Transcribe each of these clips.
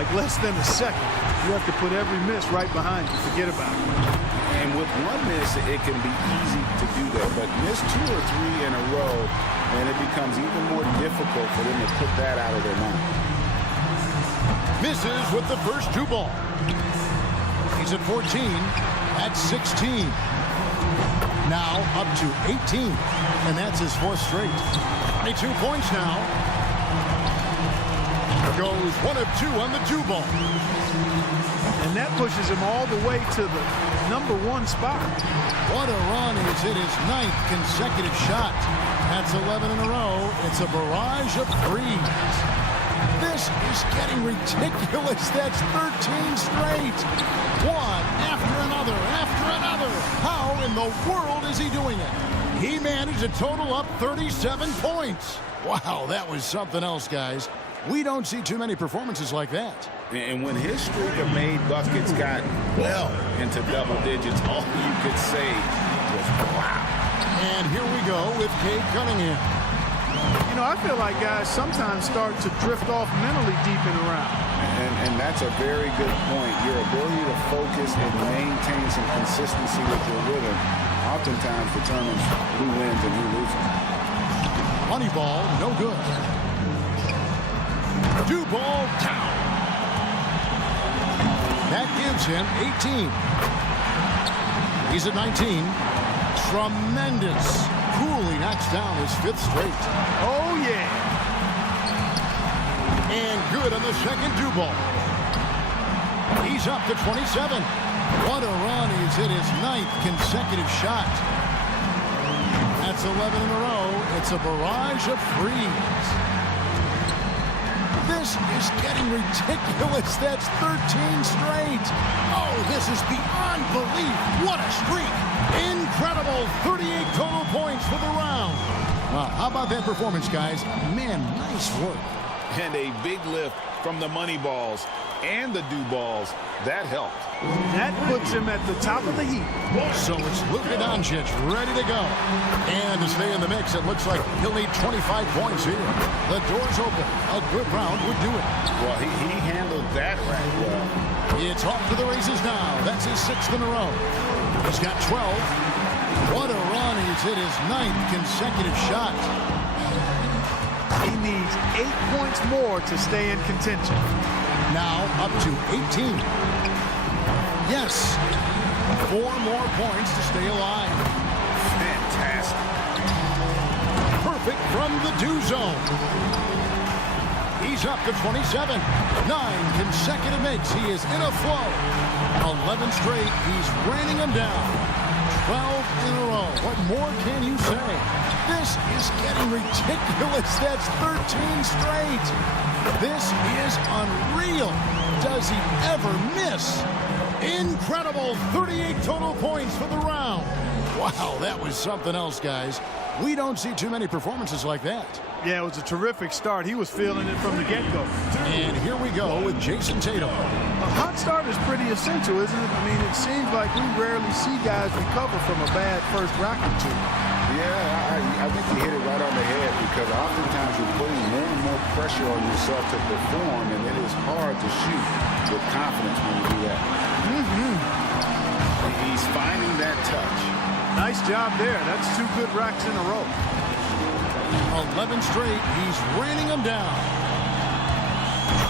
like less than a second. You have to put every miss right behind you. Forget about it. And with one miss, it can be easy to do that. But miss 2 or 3 in a row, and it becomes even more difficult for them to put that out of their mind. Misses with the first 2 ball. He's at 14, at 16. Now up to 18, and that's his 4th straight. 22 points now. Goes 1 of 2 on the 2 ball. And that pushes him all the way to the #1 spot. What a run. He's hit his 9th consecutive shot. That's 11 in a row. It's a barrage of threes. This is getting ridiculous. That's 13 straight. One after another, after another. How in the world is he doing it? He managed to total up 37 points. Wow, that was something else, guys. We don't see too many performances like that. And when his streak of made buckets got well into double digits, all you could say was wow. And here we go with Cade Cunningham. You know, I feel like guys sometimes start to drift off mentally deep in the round. And that's a very good point. Your ability to focus and maintain some consistency with your rhythm oftentimes determines who wins and who loses. Money ball, no good. 2 ball down. That gives him 18. He's at 19. Tremendous. Coolly knocks down his 5th straight. Oh, yeah. And good on the second 2 ball. He's up to 27. What a run. He's hit his 9th consecutive shot. That's 11 in a row. It's a barrage of threes. This is getting ridiculous. That's 13 straight. Oh, this is beyond belief. What a streak. Incredible. 38 total points for the round. Wow, how about that performance, guys? Man, nice work. And a big lift from the money balls and the do balls. That helped. That puts him at the top of the heap. So it's Luka Doncic ready to go. And to stay in the mix, it looks like he'll need 25 points here. The door's open. A good round would do it. Well, he handled that right well. It's off to the races now. That's his 6th in a row. He's got 12. What a run. He's hit his 9th consecutive shot. He needs 8 points more to stay in contention. Now up to 18. Yes. 4 more points to stay alive. Fantastic. Perfect from the do zone. He's up to 27. 9 consecutive makes. He is in a flow. 11 straight. He's raining them down. 12 in a row. What more can you say? This is getting ridiculous. That's 13 straight. This is unreal. Does he ever miss? Incredible. 38 total points for the round. Wow, that was something else, guys. We don't see too many performances like that. Yeah, it was a terrific start. He was feeling it from the get-go. And here we go with Jason Tatum. A hot start is pretty essential, isn't it? I mean, it seems like we rarely see guys recover from a bad first rack or two. Yeah, I think you hit it right on the head because oftentimes you're putting more and more pressure on yourself to perform, and it is hard to shoot with confidence when you do that. He's finding that touch. Nice job there. That's 2 good racks in a row. 11 straight. He's raining them down.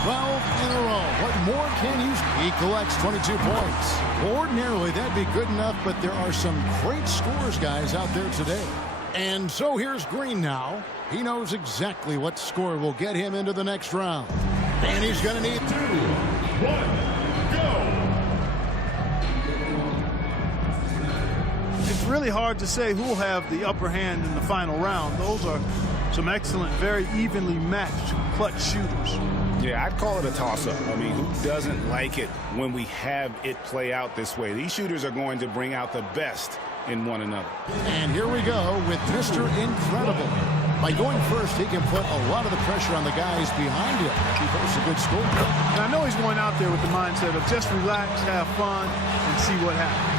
12 in a row. What more can you? He collects 22 points. Ordinarily, that'd be good enough, but there are some great scores, guys, out there today. And so here's Green now. He knows exactly what score will get him into the next round. And he's going to need 2, 1, go. It's really hard to say who will have the upper hand in the final round. Those are some excellent, very evenly matched clutch shooters. Yeah, I'd call it a toss-up. I mean, who doesn't like it when we have it play out this way? These shooters are going to bring out the best in one another. And here we go with Mr. Incredible. By going first, he can put a lot of the pressure on the guys behind him. He posts a good score. And I know he's going out there with the mindset of just relax, have fun, and see what happens.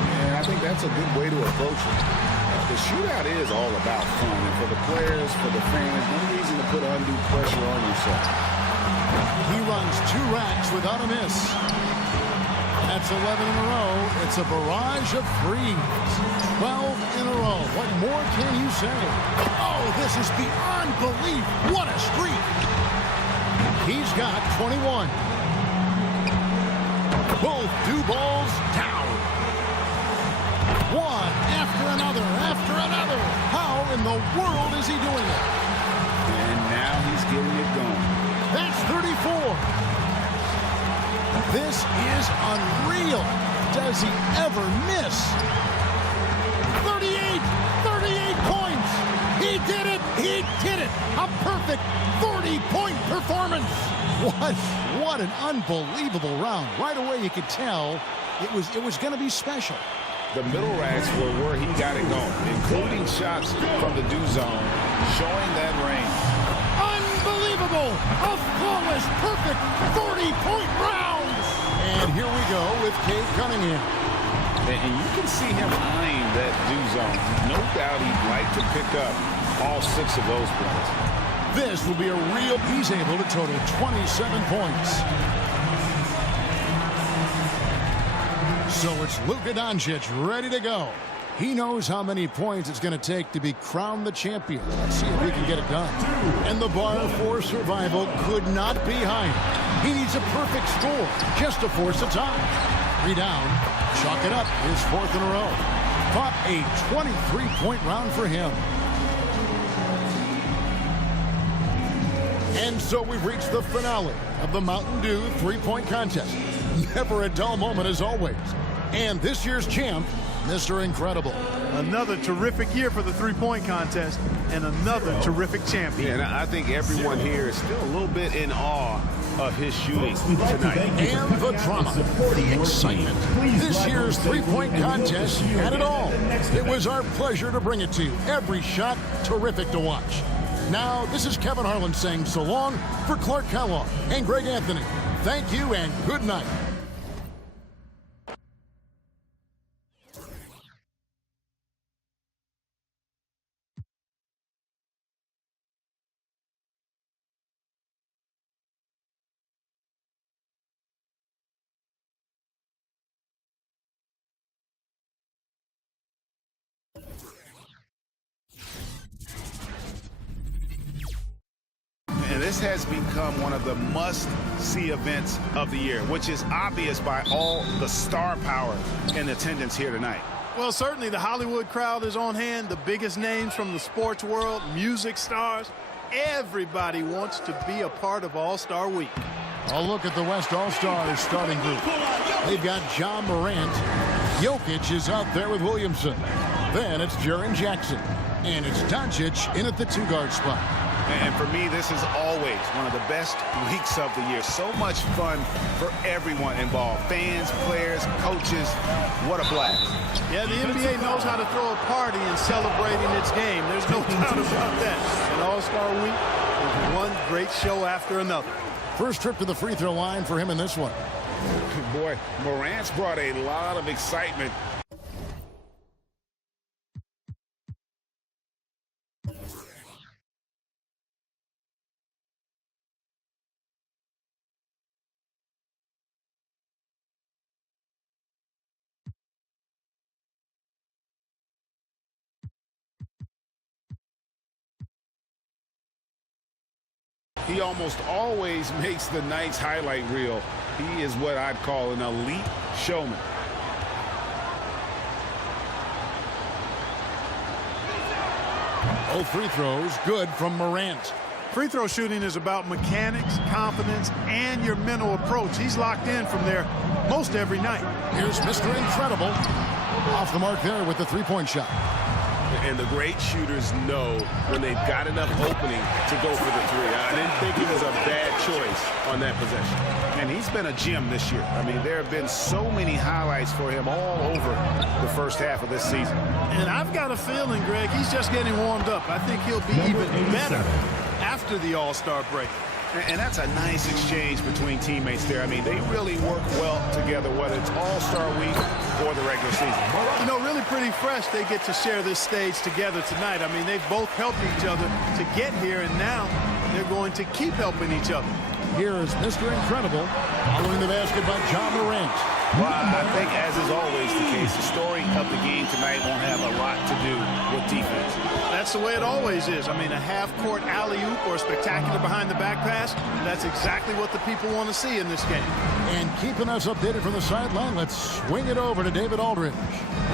Yeah, I think that's a good way to approach it. The shootout is all about fun, and for the players, for the fans, no reason to put undue pressure on yourself. He runs 2 racks without a miss. That's 11 in a row. It's a barrage of threes. 12 in a row. What more can you say? Oh, this is beyond belief. What a streak. He's got 21. Both do balls down. One after another, after another. How in the world is he doing it? And now he's getting it going. That's 34. This is unreal. Does he ever miss? 38 points. He did it. He did it. A perfect 40-point performance. What an unbelievable round. Right away you could tell it was going to be special. The middle racks were where he got it going, including shots from the do zone, showing that range. Unbelievable! A flawless, perfect 40-point round! And here we go with Cade Cunningham. And you can see him eyeing that do zone. No doubt he'd like to pick up all 6 of those points. This will be a real... He's able to total 27 points. So it's Luka Doncic ready to go. He knows how many points it's going to take to be crowned the champion. Let's see if he can get it done. And the bar for survival could not be higher. He needs a perfect score just to force a tie. 3 down. Chalk it up. His 4th in a row. Caught a 23-point round for him. And so we've reached the finale of the Mountain Dew 3-point contest. Never a dull moment as always. And this year's champ, Mr. Incredible. Another terrific year for the 3-point contest and another terrific champion. Yeah, and I think everyone here is still a little bit in awe of his shooting tonight. And the drama, the excitement. This year's 3-point contest had it all. It was our pleasure to bring it to you. Every shot terrific to watch. Now, this is Kevin Harlan saying so long for Clark Kellogg and Greg Anthony. Thank you and good night. And this has become one of the must-see events of the year, which is obvious by all the star power in attendance here tonight. Well, certainly the Hollywood crowd is on hand. The biggest names from the sports world, music stars. Everybody wants to be a part of All-Star Week. I'll look at the West All-Stars starting group. They've got John Morant. Jokic is out there with Williamson. Then it's Jaren Jackson. And it's Doncic in at the 2-guard spot. And for me, this is always one of the best weeks of the year. So much fun for everyone involved. Fans, players, coaches. What a blast. Yeah, the NBA knows how to throw a party in celebrating its game. There's no doubt about that. And All-Star Week is one great show after another. First trip to the free throw line for him in this one. Boy, Morant's brought a lot of excitement. He almost always makes the night's highlight reel. He is what I'd call an elite showman. Both free throws good from Morant. Free throw shooting is about mechanics, confidence, and your mental approach. He's locked in from there most every night. Here's Mr. Incredible. Off the mark there with the 3-point shot. And the great shooters know when they've got enough opening to go for the 3. I didn't think it was a bad choice on that possession. And he's been a gem this year. I mean, there have been so many highlights for him all over the first half of this season. And I've got a feeling, Greg, he's just getting warmed up. I think he'll be even better after the All-Star break. And that's a nice exchange between teammates there. I mean, they really work well together, whether it's All-Star Week or the regular season. You know, really pretty fresh they get to share this stage together tonight. I mean, they've both helped each other to get here, and now they're going to keep helping each other. Here is Mr. Incredible following the basket by John Morant. Well, I think, as is always the case, the story of the game tonight won't have a lot to do with defense. That's the way it always is. I mean, a half-court alley-oop or a spectacular behind-the-back pass, that's exactly what the people want to see in this game. And keeping us updated from the sideline, let's swing it over to David Aldridge.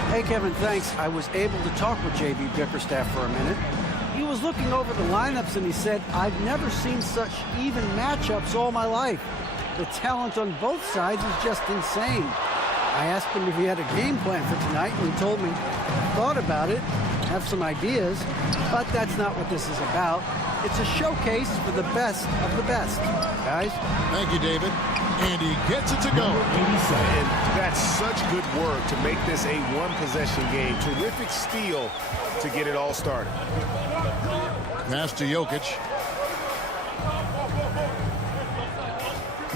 Hey, Kevin, thanks. I was able to talk with J.B. Bickerstaff for a minute. He was looking over the lineups, and he said, I've never seen such even matchups all my life. The talent on both sides is just insane. I asked him if he had a game plan for tonight, and he told me he thought about it, have some ideas, but that's not what this is about. It's a showcase for the best of the best, guys. Thank you, David. And he gets it to go. And that's such good work to make this a one-possession game. Terrific steal to get it all started. Pass to Jokic.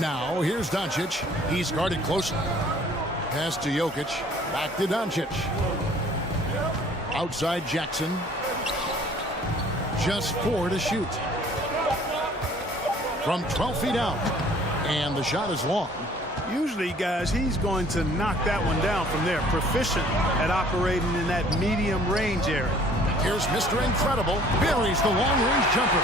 Now, here's Doncic. He's guarded closely. Pass to Jokic. Back to Doncic. Outside Jackson. Just 4 to shoot. From 12 feet out. And the shot is long. Usually, guys, he's going to knock that one down from there. Proficient at operating in that medium range area. Here's Mr. Incredible. Buries the long-range jumper.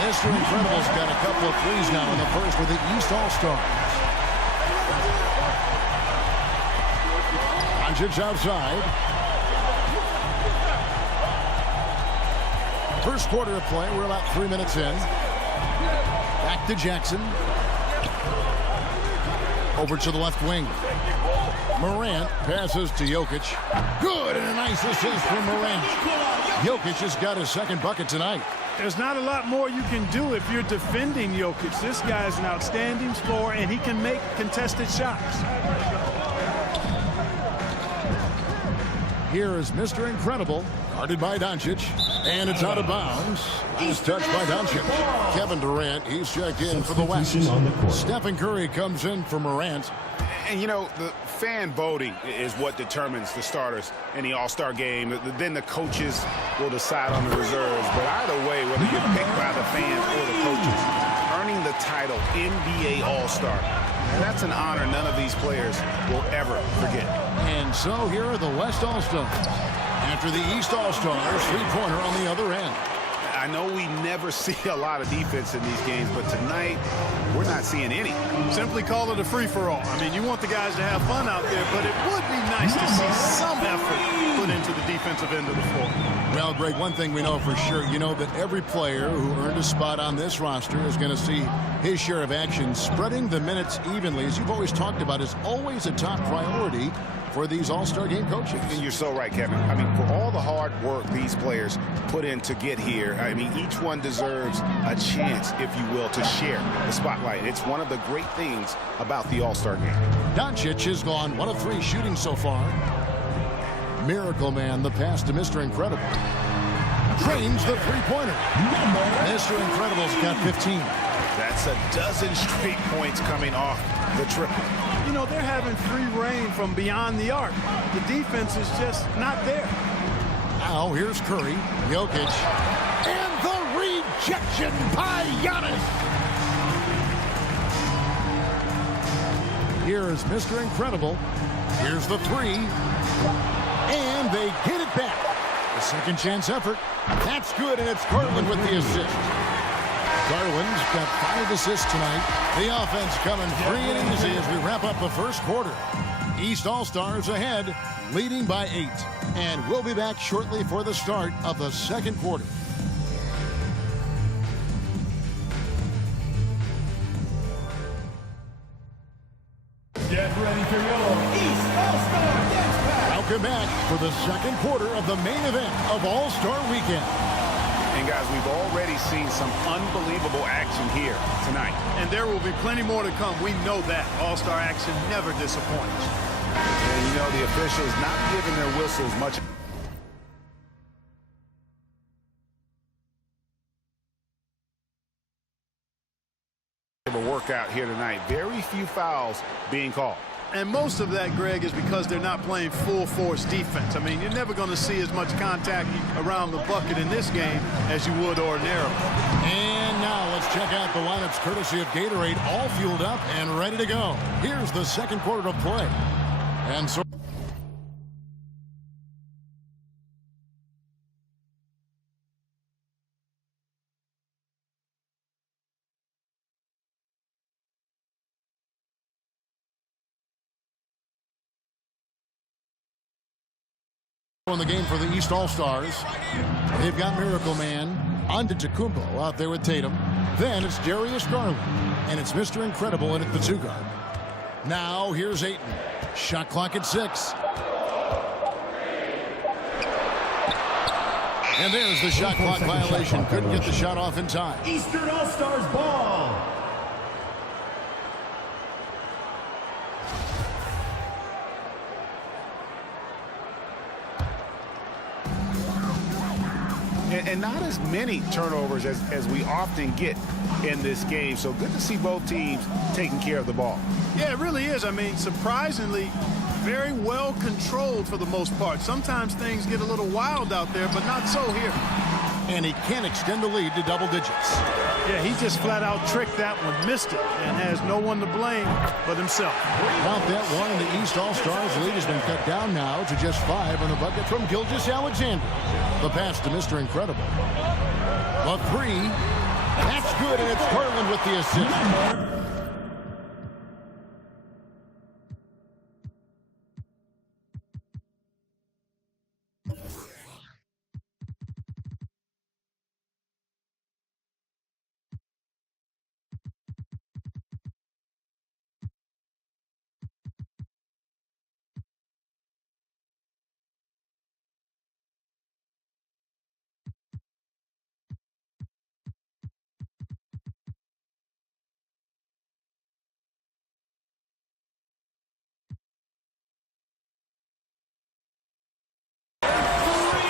Mr. Incredible's got a couple of threes now in the first with the East All-Stars. Doncic outside. First quarter of play. We're about 3 minutes in. Back to Jackson. Over to the left wing. Morant passes to Jokic. Good, and a nice assist from Morant. Jokic has got his second bucket tonight. There's not a lot more you can do if you're defending Jokic. This guy's an outstanding scorer, and he can make contested shots. Here is Mr. Incredible, guarded by Doncic, and it's out of bounds. He's touched by Doncic. Kevin Durant, he's checked in for the West. Stephen Curry comes in for Morant. And, you know, the fan voting is what determines the starters in the All-Star game. Then the coaches will decide on the reserves. But either way, whether you're picked by the fans or the coaches, earning the title NBA All-Star, that's an honor none of these players will ever forget. And so here are the West All-Stars. After the East All-Stars, three-pointer on the other end. I know we never see a lot of defense in these games, but tonight we're not seeing any. Simply call it a free-for-all. I mean, you want the guys to have fun out there, but it would be nice to see some effort put into the defensive end of the floor. Well, Greg, one thing we know for sure, you know that every player who earned a spot on this roster is going to see his share of action. Spreading the minutes evenly, as you've always talked about, is always a top priority for these All-Star game coaches. And you're so right, Kevin. I mean, for all the hard work these players put in to get here, I mean, each one deserves a chance, if you will, to share the spotlight. It's one of the great things about the All-Star game. Doncic has gone 1 of 3 shooting so far. Miracle Man, the pass to Mr. Incredible. Drains the three-pointer. Mr. Incredible's got 15. That's a dozen straight points coming off the triple. You know, they're having free reign from beyond the arc. The defense is just not there. Now here's Curry, Jokic, and the rejection by Giannis. Here is Mr. Incredible. Here's the three. And they get it back. The second chance effort. That's good, and it's Garland with the assist. Garland's got 5 assists tonight. The offense coming free and easy as we wrap up the first quarter. East All-Stars ahead, leading by 8. And we'll be back shortly for the start of the second quarter. Get ready for your East All-Star Dance Pack. Welcome back for the second quarter of the main event of All-Star Weekend. And, guys, we've already seen some unbelievable action here tonight. And there will be plenty more to come. We know that. All-Star action never disappoints. And, you know, the officials not giving their whistles much. Of a workout here tonight. Very few fouls being called. And most of that, Greg, is because they're not playing full-force defense. I mean, you're never going to see as much contact around the bucket in this game as you would ordinarily. And now let's check out the lineups courtesy of Gatorade, all fueled up and ready to go. Here's the second quarter of play. And so in the game for the East All-Stars. They've got Miracle Man, Antetokounmpo out there with Tatum. Then it's Darius Garland, and it's Mr. Incredible in at the 2 guard. Now here's Ayton. Shot clock at 6. And there's the shot clock violation. Couldn't get the shot off in time. Eastern All-Stars ball. And not as many turnovers as we often get in this game. So good to see both teams taking care of the ball. Yeah, it really is. I mean, surprisingly, very well controlled for the most part. Sometimes things get a little wild out there, but not so here. And he can extend the lead to double digits. Yeah, he just flat out tricked that one, missed it, and has no one to blame but himself. Count that one, and the East All-Stars lead has been cut down now to just 5 on the bucket from Gilgeous-Alexander. The pass to Mr. Incredible. The 3. That's good, and it's Garland with the assist.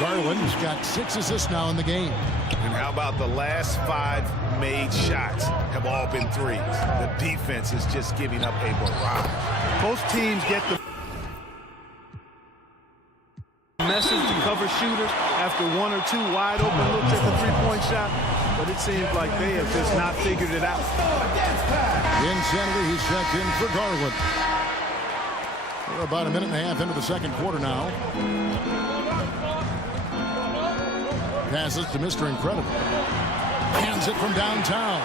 Garland's got 6 assists now in the game. And how about the last 5 made shots have all been threes? The defense is just giving up a barrage. Both teams get the message to cover shooters after 1 or 2 wide open looks at the three-point shot, but it seems like they have just not figured it out. Insanity, he's checked in for Garland. We're about a minute and a half into the second quarter now. Passes to Mr. Incredible. Hands it from downtown.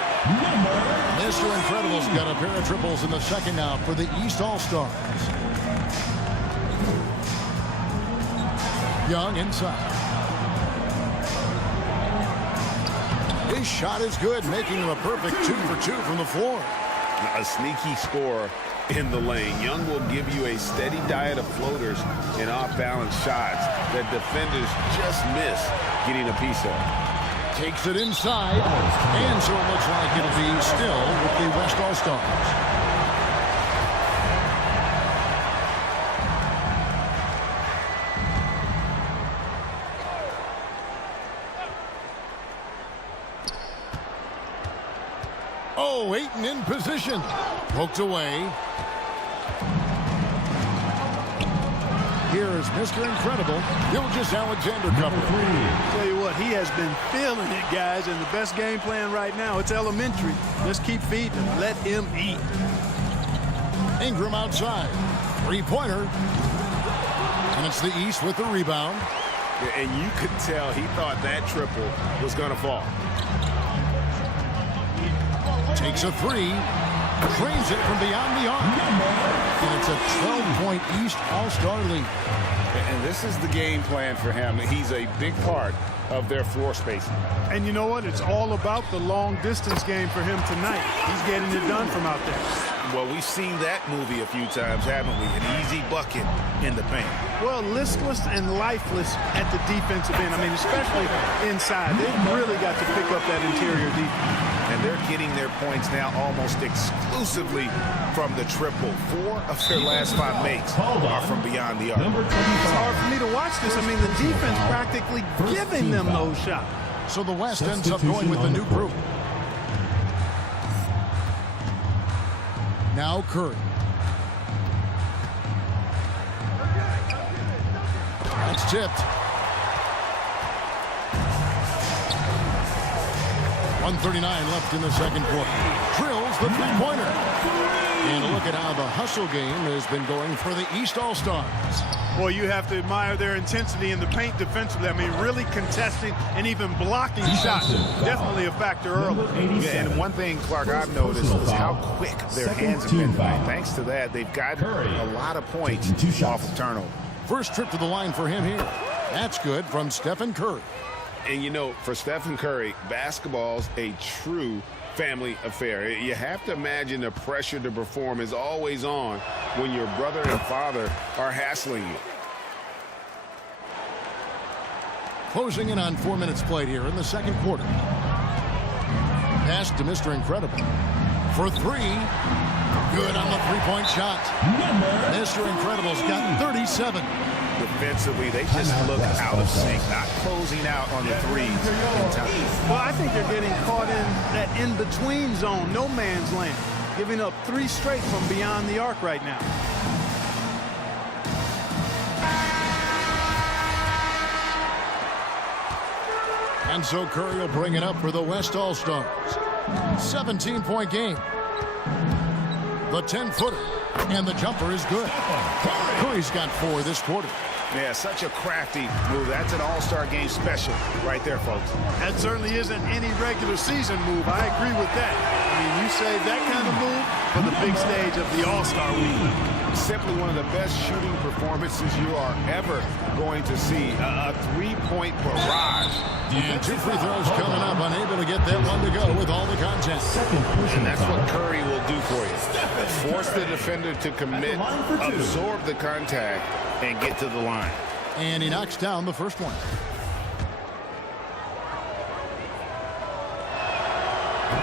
Mr. Incredible's got a pair of triples in the second now for the East All-Stars. Young inside. His shot is good, making him a perfect 2 for 2 from the floor. A sneaky scorer in the lane. Young will give you a steady diet of floaters and off-balance shots that defenders just miss getting a piece of. Takes it inside, and so it looks like it'll be still with the West All-Stars. Oh, Ayton in position. Poked away. Here's Mr. Incredible. Gilgeous-Alexander cover. Tell you what, he has been feeling it, guys, and the best game plan right now, it's elementary. Just keep feeding him. Let him eat. Ingram outside. 3-pointer. And it's the East with the rebound. And you could tell he thought that triple was going to fall. Takes a 3. Trains it from beyond the arc. And it's a 12-point East All-Star lead. And this is the game plan for him. He's a big part of their floor spacing. And you know what? It's all about the long-distance game for him tonight. He's getting it done from out there. Well, we've seen that movie a few times, haven't we? An easy bucket in the paint. Well, listless and lifeless at the defensive end. I mean, especially inside. They've really got to pick up that interior defense. And they're getting their points now almost exclusively from the triple. 4 of their last 5 makes are from beyond the arc. It's hard for me to watch this. I mean, the defense practically giving them those shots. So the West ends up going with the new group. Now Curry. tipped. 1:39 left in the second quarter. Drills the three-pointer. And a look at how the hustle game has been going for the East All-Stars. Well, you have to admire their intensity in the paint defensively. I mean, really contesting and even blocking shots. Definitely a factor early. Yeah, and one thing, Clark, I've noticed is how quick their hands have been. Thanks to that, they've gotten a lot of points off of turnover. First trip to the line for him here. That's good from Stephen Curry. And, you know, for Stephen Curry, basketball's a true family affair. You have to imagine the pressure to perform is always on when your brother and father are hassling you. Closing in on 4 minutes played here in the second quarter. Pass to Mr. Incredible. For three. Good on the three-point shot. Mr. Incredible's got 37. Defensively, they just look out of sync, not closing out on the threes in time. Well, I think they're getting caught in that in-between zone, no man's land, giving up 3 straight from beyond the arc right now. And so Curry will bring it up for the West All-Stars. 17-point game. The 10-footer. And the jumper is good. Curry's got 4 this quarter. Yeah, such a crafty move. That's an all-star game special right there, folks. That certainly isn't any regular season move. I agree with that. I mean, you save that kind of move for the big stage of the All-Star week. Simply one of the best shooting performances you are ever going to see. A three-point barrage. And 2 free throws coming up, unable to get that one to go with all the contact. And that's what Curry will do for you. Force the defender to commit, absorb the contact, and get to the line. And he knocks down the first one.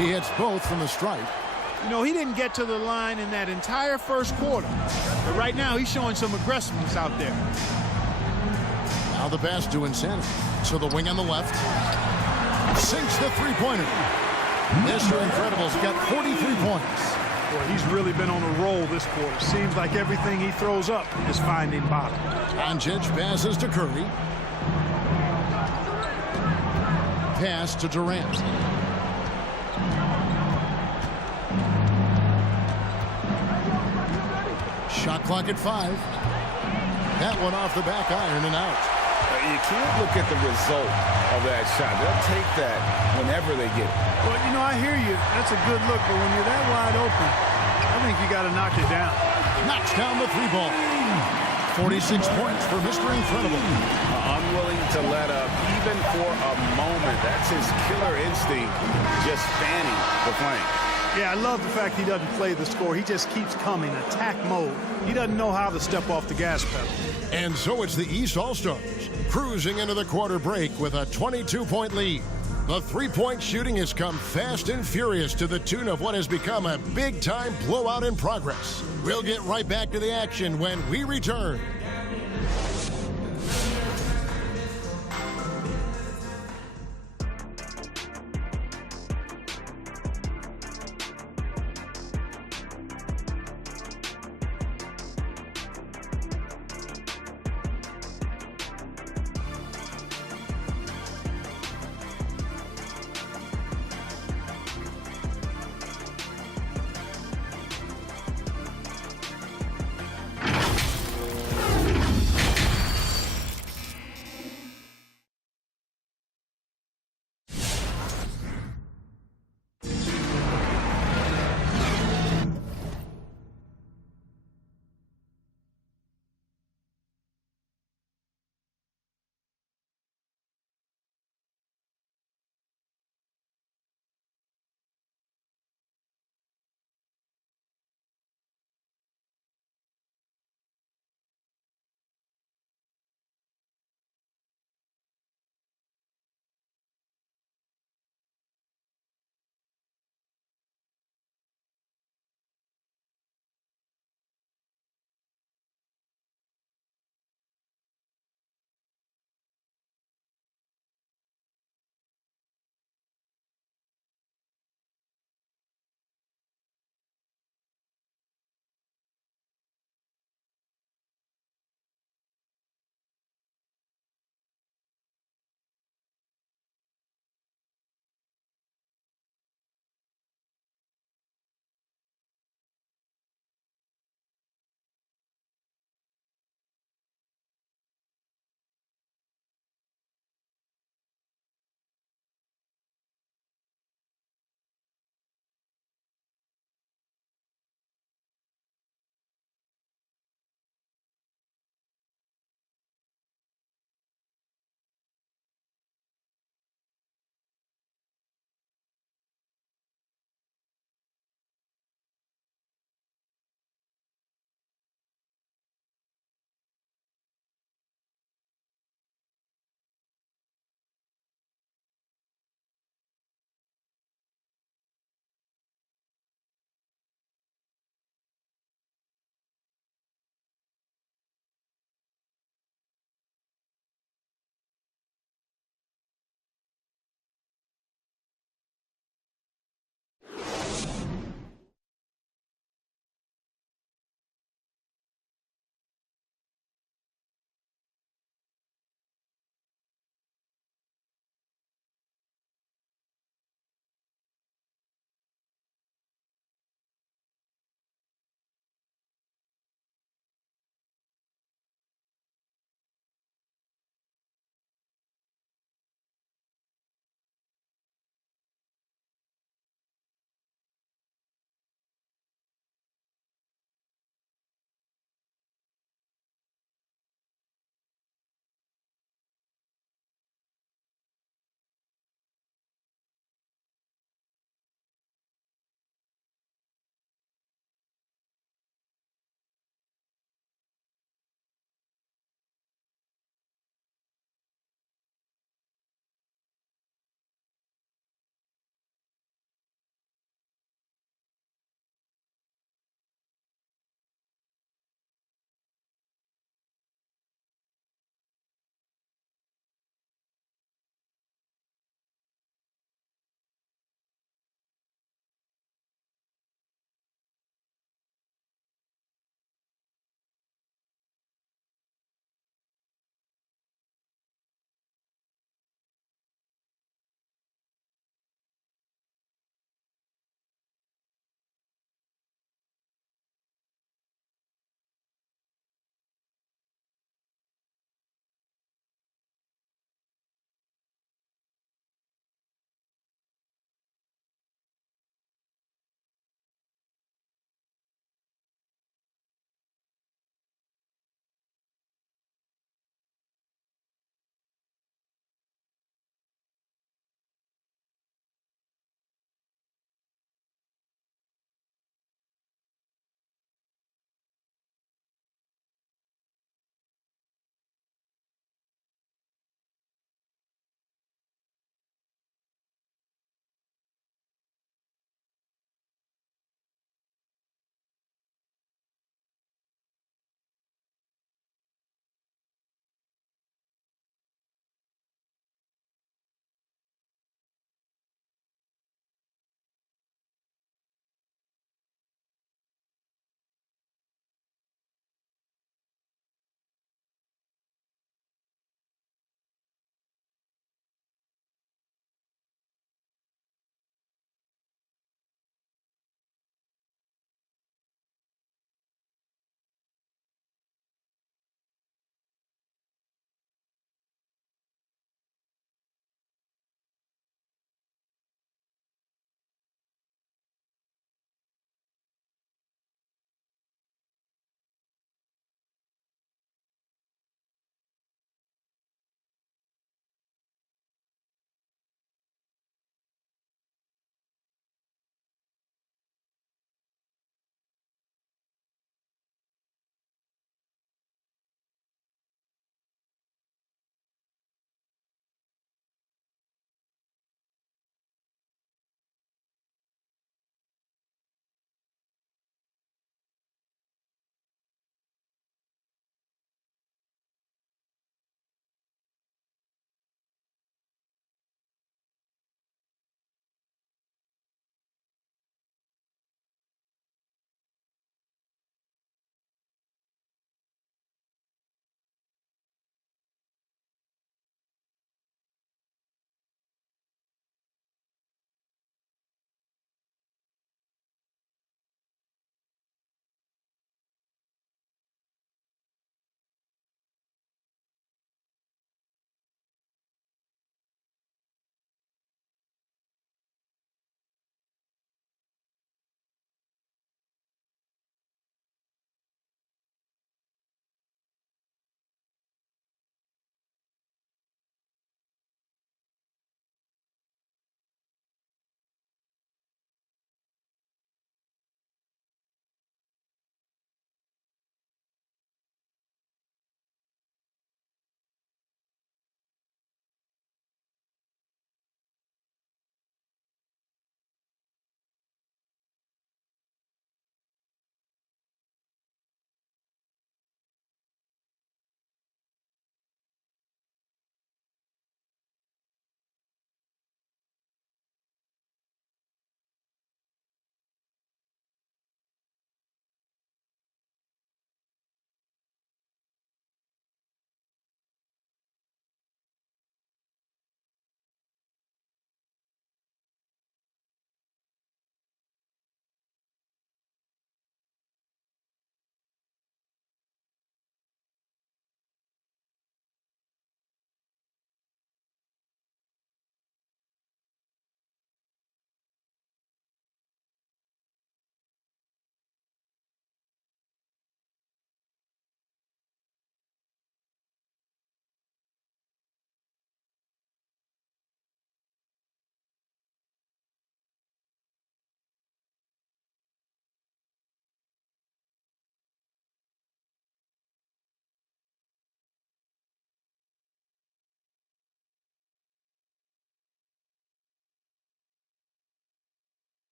He hits both from the stripe. You know, he didn't get to the line in that entire first quarter. But right now, he's showing some aggressiveness out there. Now the pass to Insanity. To the wing on the left. Sinks the three-pointer. Mr. Incredible's got 43 points. Boy, he's really been on a roll this quarter. Seems like everything he throws up is finding bottom. Doncic passes to Curry. Pass to Durant. Shot clock at 5. That one off the back iron and out. You can't look at the result of that shot. They'll take that whenever they get it. Well, you know, I hear you. That's a good look, but when you're that wide open, I think you got to knock it down. Knocks down the 3-ball. 46 points for Mr. Incredible. Unwilling to let up even for a moment. That's his killer instinct, just fanning the flame. Yeah, I love the fact he doesn't play the score. He just keeps coming, attack mode. He doesn't know how to step off the gas pedal. And so it's the East All-Stars cruising into the quarter break with a 22-point lead. The three-point shooting has come fast and furious to the tune of what has become a big-time blowout in progress. We'll get right back to the action when we return.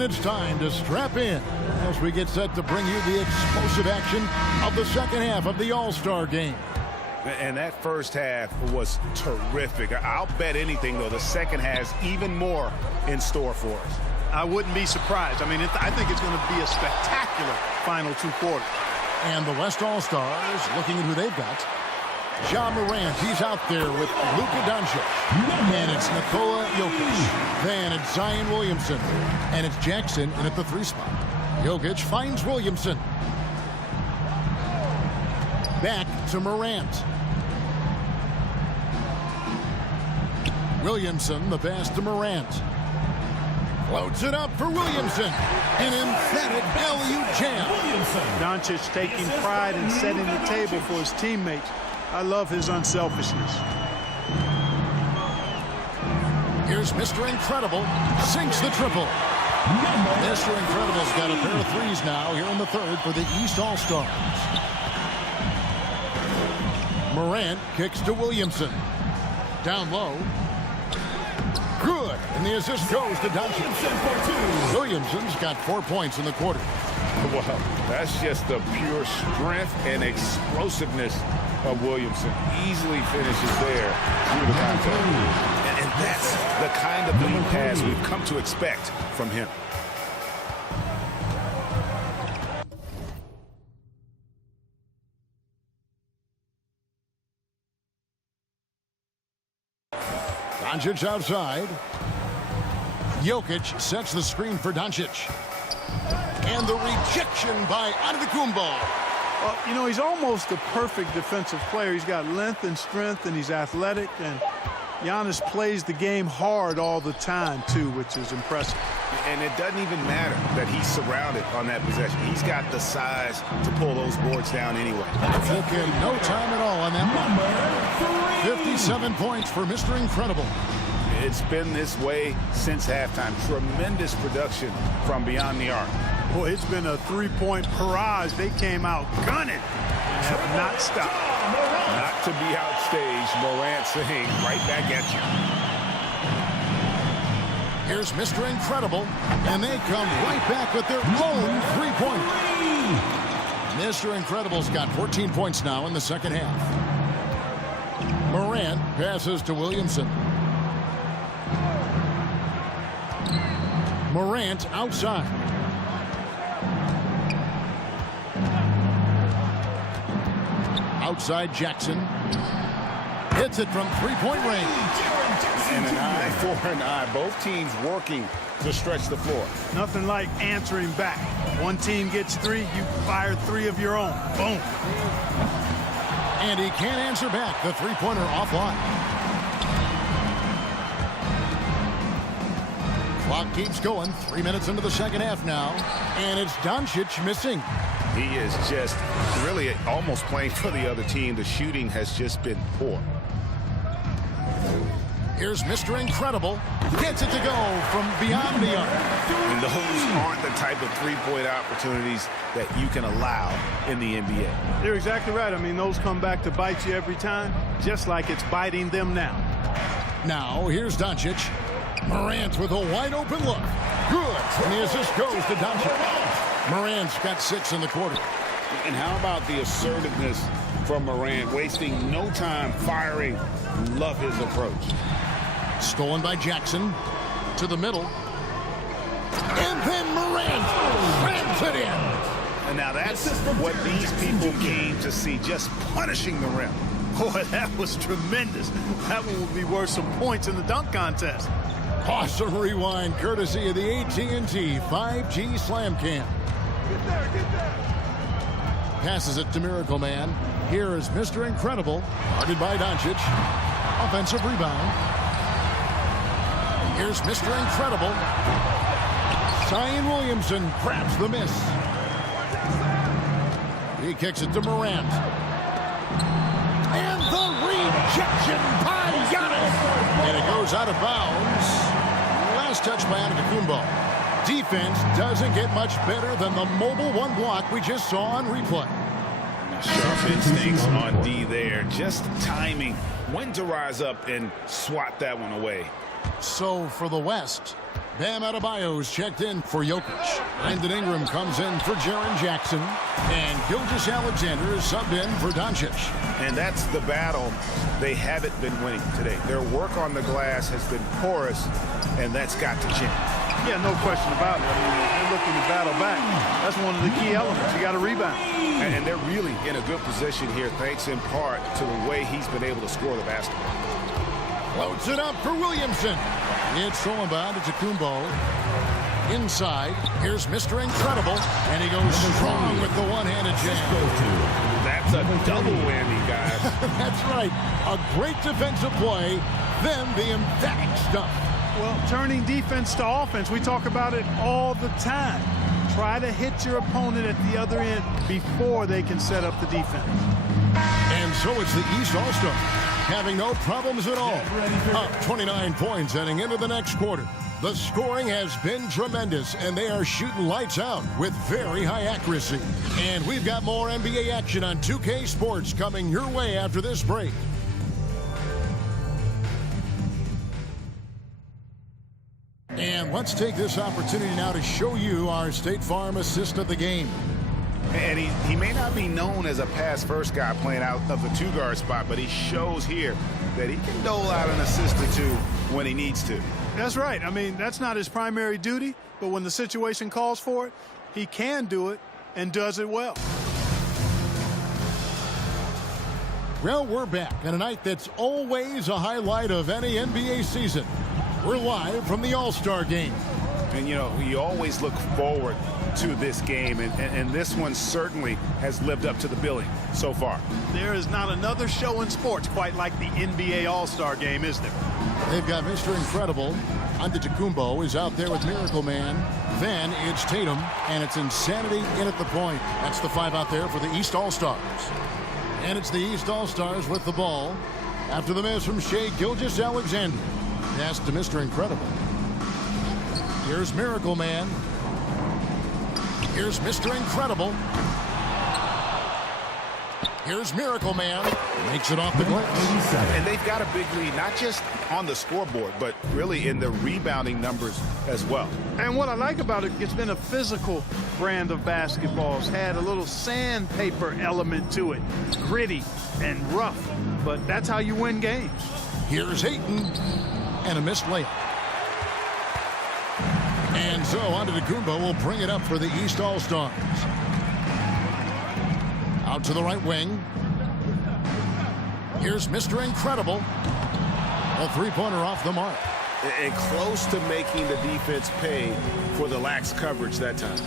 And it's time to strap in as we get set to bring you the explosive action of the second half of the All-Star game. And that first half was terrific. I'll bet anything, though, the second has even more in store for us. I wouldn't be surprised. I mean, I think it's going to be a spectacular final two quarters. And the West All-Stars looking at who they've got. Ja Morant, he's out there with Luka Doncic. And it's Nikola Jokic. Then it's Zion Williamson. And it's Jackson in at the 3 spot. Jokic finds Williamson. Back to Morant. Williamson, the pass to Morant. Loads it up for Williamson. An emphatic alley-oop jam. Doncic taking pride in setting the table for his teammates. I love his unselfishness. Here's Mr. Incredible. Sinks the triple. Mr. Incredible's got a pair of threes now here in the third for the East All-Stars. Morant kicks to Williamson. Down low. Good. And the assist goes to Doncic. Williamson's got 4 points in the quarter. Well, that's just the pure strength and explosiveness of Williamson. Easily finishes there through the contact. And that's the kind of lead pass we've come to expect from him. Doncic outside. Jokic sets the screen for Doncic. And the rejection by Antetokounmpo. Well, you know, he's almost the perfect defensive player. He's got length and strength, and he's athletic. And Giannis plays the game hard all the time, too, which is impressive. And it doesn't even matter that he's surrounded on that possession. He's got the size to pull those boards down anyway. Took him no time at all on that one. 57 points for Mr. Incredible. It's been this way since halftime. Tremendous production from beyond the arc. Boy, it's been a three-point barrage. They came out gunning and have not stopped. Not to be outstaged, Morant saying right back at you. Here's Mr. Incredible, and they come right back with their own three-pointer. Mr. Incredible's got 14 points now in the second half. Morant passes to Williamson. Morant outside. Outside Jackson. Hits it from three-point range. And an eye for an eye. Both teams working to stretch the floor. Nothing like answering back. One team gets three, you fire three of your own. Boom. And he can't answer back. The three-pointer offline. Clock keeps going. 3 minutes into the second half now. And it's Doncic missing. He is just really almost playing for the other team. The shooting has just been poor. Here's Mr. Incredible. Gets it to go from beyond the arc. And those aren't the type of three-point opportunities that you can allow in the NBA. You're exactly right. I mean, those come back to bite you every time, just like it's biting them now. Now, here's Doncic. Morant with a wide-open look. Good. And the assist goes to Doncic. Morant's got 6 in the quarter. And how about the assertiveness from Morant, wasting no time firing? Love his approach. Stolen by Jackson. To the middle. And then Morant rams it in. And now that's what these people came to see, just punishing the rim. Boy, that was tremendous. That one will be worth some points in the dunk contest. Awesome rewind courtesy of the AT&T 5G Slam Cam. Get there. Passes it to Miracle Man. Here is Mr. Incredible. Guarded by Doncic. Offensive rebound. Here's Mr. Incredible. Zion Williamson grabs the miss. He kicks it to Morant. And the rejection by Giannis. And it goes out of bounds. Last touch by Antetokounmpo. Defense doesn't get much better than the mobile one block we just saw on replay. Sharp instincts on D there. Just timing when to rise up and swat that one away. So for the West, Bam Adebayo's checked in for Jokic. Brandon Ingram comes in for Jaren Jackson. And Gilgeous-Alexander is subbed in for Doncic. And that's the battle they haven't been winning today. Their work on the glass has been porous, and that's got to change. Yeah, no question about it. I mean, they're looking to battle back. That's one of the key elements. You got to rebound. And they're really in a good position here, thanks in part to the way he's been able to score the basketball. Floats it up for Williamson. It's stolen by Antetokounmpo. Inside, here's Mr. Incredible, and he goes strong with the one-handed jam. That's a double whammy, guys. That's right. A great defensive play, then the emphatic stuff. Well, turning defense to offense, we talk about it all the time. Try to hit your opponent at the other end before they can set up the defense. And so it's the East All-Star, having no problems at all. Up 29 points heading into the next quarter. The scoring has been tremendous, and they are shooting lights out with very high accuracy. And we've got more NBA action on 2K Sports coming your way after this break. And let's take this opportunity now to show you our State Farm assist of the game. And he may not be known as a pass-first guy playing out of the two-guard spot, but he shows here that he can dole out an assist or two when he needs to. That's right. I mean, that's not his primary duty, but when the situation calls for it, he can do it and does it well. Well, we're back on a night that's always a highlight of any NBA season. We're live from the All-Star game. And, you know, you always look forward to this game, and this one certainly has lived up to the billing so far. There is not another show in sports quite like the NBA All-Star game, is there? They've got Mr. Incredible. Antetokounmpo is out there with Miracle Man. Then it's Tatum, and it's Insanity in at the point. That's the five out there for the East All-Stars. And it's the East All-Stars with the ball. After the miss from Shai Gilgeous-Alexander. Pass to Mr. Incredible. Here's Miracle Man. Here's Mr. Incredible. Here's Miracle Man. Makes it off the glass. And they've got a big lead, not just on the scoreboard, but really in the rebounding numbers as well. And what I like about it, it's been a physical brand of basketball. It's had a little sandpaper element to it. Gritty and rough, but that's how you win games. Here's Ayton. And a missed layup. And so Antetokounmpo will bring it up for the East All-Stars. Out to the right wing. Here's Mr. Incredible. A three-pointer off the mark. And close to making the defense pay for the lax coverage that time.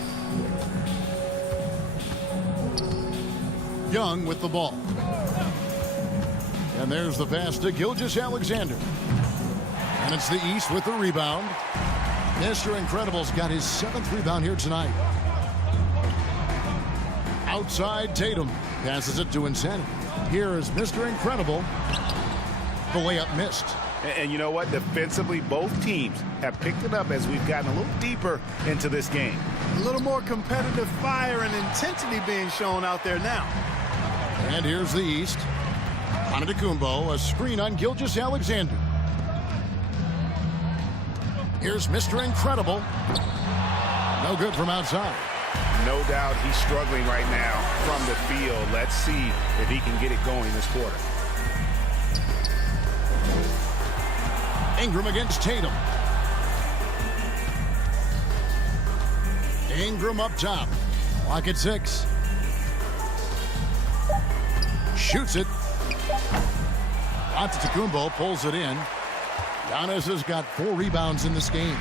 Young with the ball. And there's the pass to Gilgeous-Alexander. And it's the East with the rebound. Mr. Incredible's got his 7th rebound here tonight. Outside Tatum. Passes it to Insanity. Here is Mr. Incredible. The layup missed. And you know what? Defensively, both teams have picked it up as we've gotten a little deeper into this game. A little more competitive fire and intensity being shown out there now. And here's the East. Antetokounmpo, a screen on Gilgeous-Alexander. Here's Mr. Incredible. No good from outside. No doubt he's struggling right now from the field. Let's see if he can get it going this quarter. Ingram against Tatum. Ingram up top. Clock at 6. Shoots it. Antetokounmpo pulls it in. Giannis has got 4 rebounds in this game.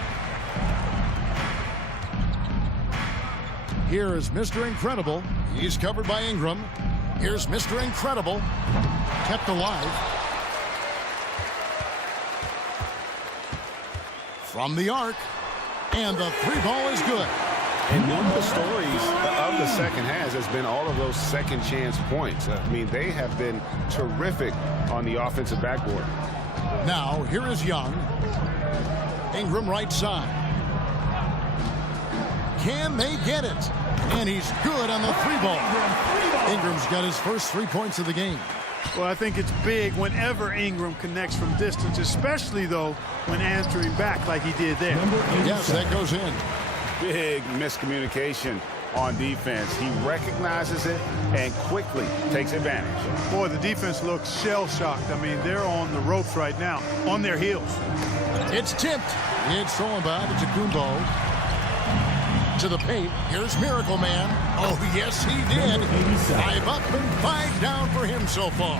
Here is Mr. Incredible. He's covered by Ingram. Here's Mr. Incredible. Kept alive. From the arc. And the 3-ball is good. And one of the stories of the second half has been all of those second chance points. I mean, they have been terrific on the offensive backboard. Now, here is Young. Ingram right side. Can they get it? And he's good on the 3-ball. Ingram's got his first 3 points of the game. Well, I think it's big whenever Ingram connects from distance, especially, though, when answering back like he did there. Yes, that goes in. Big miscommunication on defense. He recognizes it and quickly takes advantage. Boy, the defense looks shell-shocked. I mean, they're on the ropes right now, on their heels. It's tipped. It's thrown by to Kumbo. To the paint. Here's Miracle Man. Oh, yes, he did. 5 up and 5 down for him so far.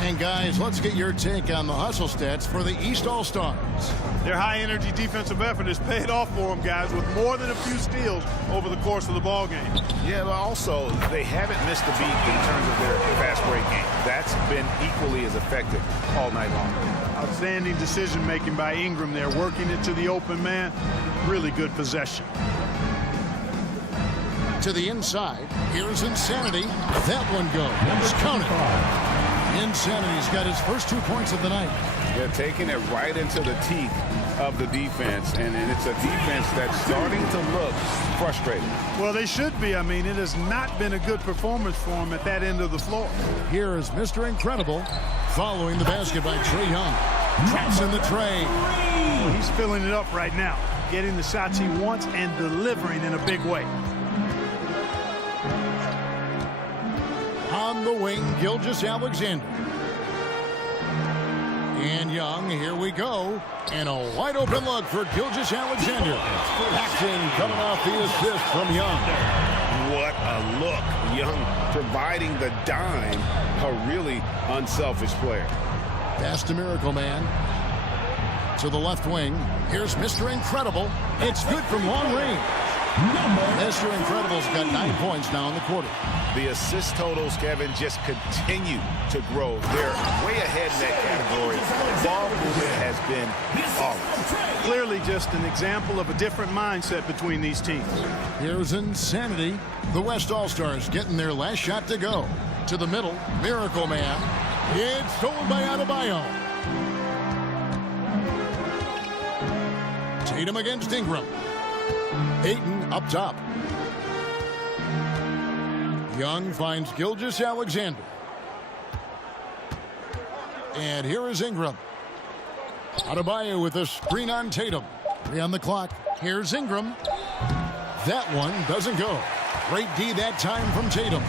And, guys, let's get your take on the hustle stats for the East All-Stars. Their high-energy defensive effort has paid off for them, guys, with more than a few steals over the course of the ball game. Yeah, but also, they haven't missed a beat in terms of their fast break game. That's been equally as effective all night long. Outstanding decision-making by Ingram there, working it to the open man. Really good possession. To the inside. Here's Insanity. That one goes. Count it. Insanity's got his first 2 points of the night. They're taking it right into the teeth of the defense, and it's a defense that's starting to look frustrated. Well, they should be. I mean, it has not been a good performance for them at that end of the floor. Here is Mr. Incredible following the basket by Trae Young. Drops in the tray. Well, he's filling it up right now, getting the shots he wants and delivering in a big way. On the wing, Gilgeous-Alexander. And Young, here we go. And a wide open look for Gilgeous-Alexander. Paxson coming off the assist from Young. What a look. Young providing the dime. A really unselfish player. Pass to Miracle Man. To the left wing. Here's Mr. Incredible. It's good from long range. Mr. Incredible's got 9 points now in the quarter. The assist totals, Kevin, just continue to grow. They're way ahead in that category. Ball movement has been awesome. Clearly just an example of a different mindset between these teams. Here's Insanity. The West All-Stars getting their last shot to go. To the middle, Miracle Man. It's stolen by Adebayo. Tatum against Ingram. Ayton up top. Young finds Gilgeous-Alexander. And here is Ingram. Adebayo with a screen on Tatum. 3 on the clock. Here's Ingram. That one doesn't go. Great D that time from Tatum.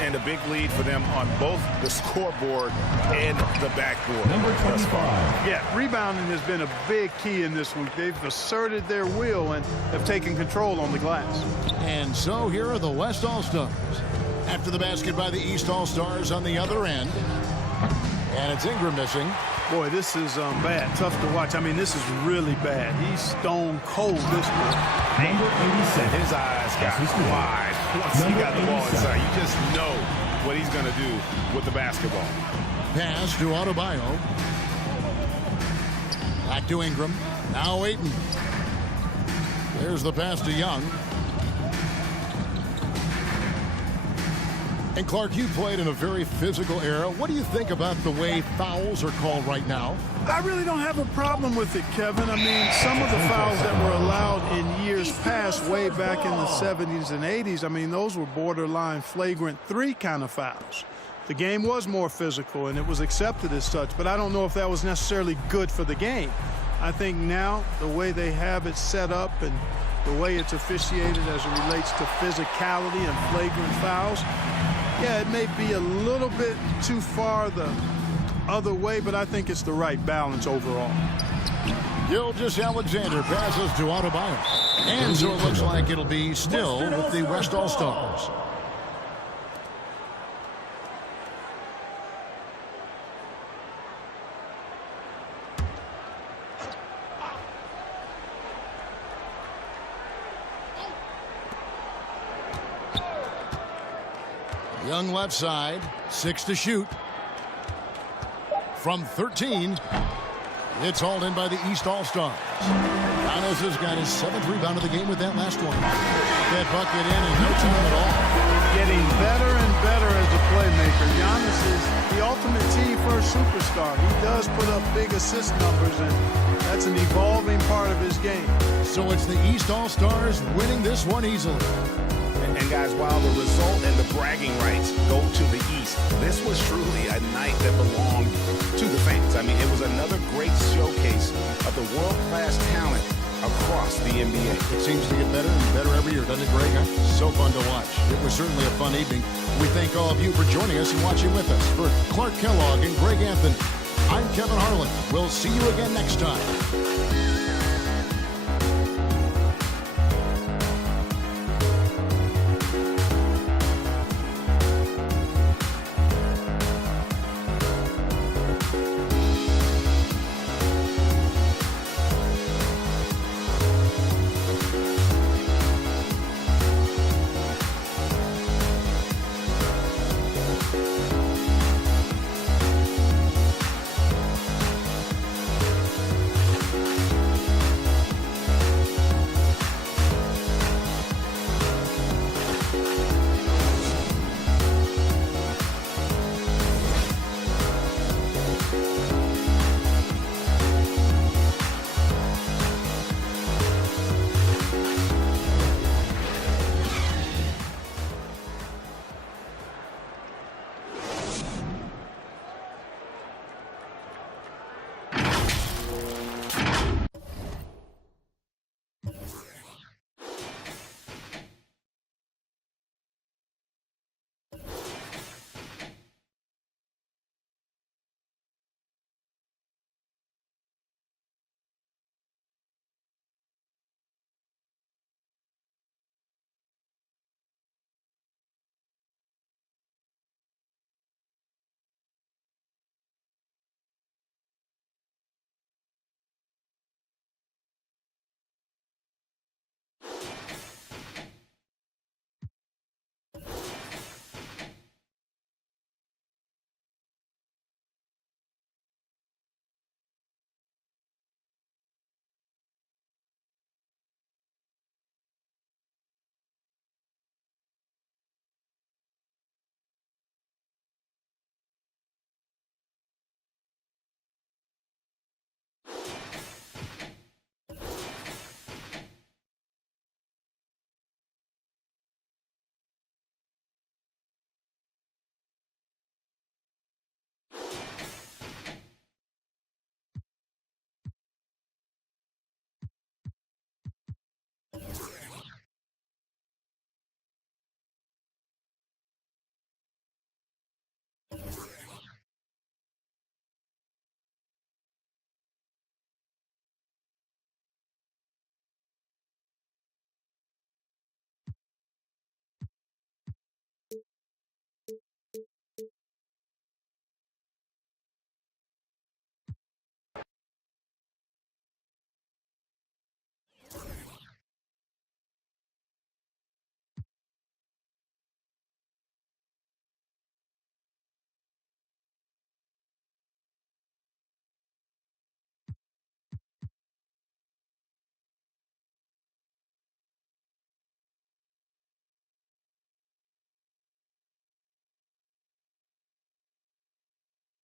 And a big lead for them on both the scoreboard and the backboard. Number 25. Yeah, rebounding has been a big key in this one. They've asserted their will and have taken control on the glass. And so here are the West All-Stars. After the basket by the East All-Stars on the other end. And it's Ingram missing. Boy, this is bad. Tough to watch. I mean, this is really bad. He's stone cold this one. Number 87. His eyes got wide once he got the ball inside. You just know what he's going to do with the basketball. Pass to Adebayo. Back to Ingram. Now Ayton. There's the pass to Young. And Clark, you played in a very physical era. What do you think about the way fouls are called right now? I really don't have a problem with it, Kevin. I mean, some of the fouls that were allowed in years past, way back in the 70s and 80s, I mean, those were borderline flagrant 3 kind of fouls. The game was more physical, and it was accepted as such, but I don't know if that was necessarily good for the game. I think now, the way they have it set up and the way it's officiated as it relates to physicality and flagrant fouls, yeah, it may be a little bit too far the other way, but I think it's the right balance overall. Gilgeous-Alexander passes to Adebayo. And so it looks like it'll be still with the West All-Stars. Young left side, 6 to shoot. From 13, it's hauled in by the East All-Stars. Giannis has got his 7th rebound of the game with that last one. That bucket in no time at all. Getting better and better as a playmaker. Giannis is the ultimate T-first superstar. He does put up big assist numbers, and that's an evolving part of his game. So it's the East All-Stars winning this one easily. And And guys, while the result and the bragging rights go to the East, this was truly a night that belonged to the fans. I mean, it was another great showcase of the world-class talent across the NBA. It seems to get better and better every year, doesn't it, Greg? So fun to watch. It was certainly a fun evening. We thank all of you for joining us and watching with us. For Clark Kellogg and Greg Anthony, I'm Kevin Harlan. We'll see you again next time.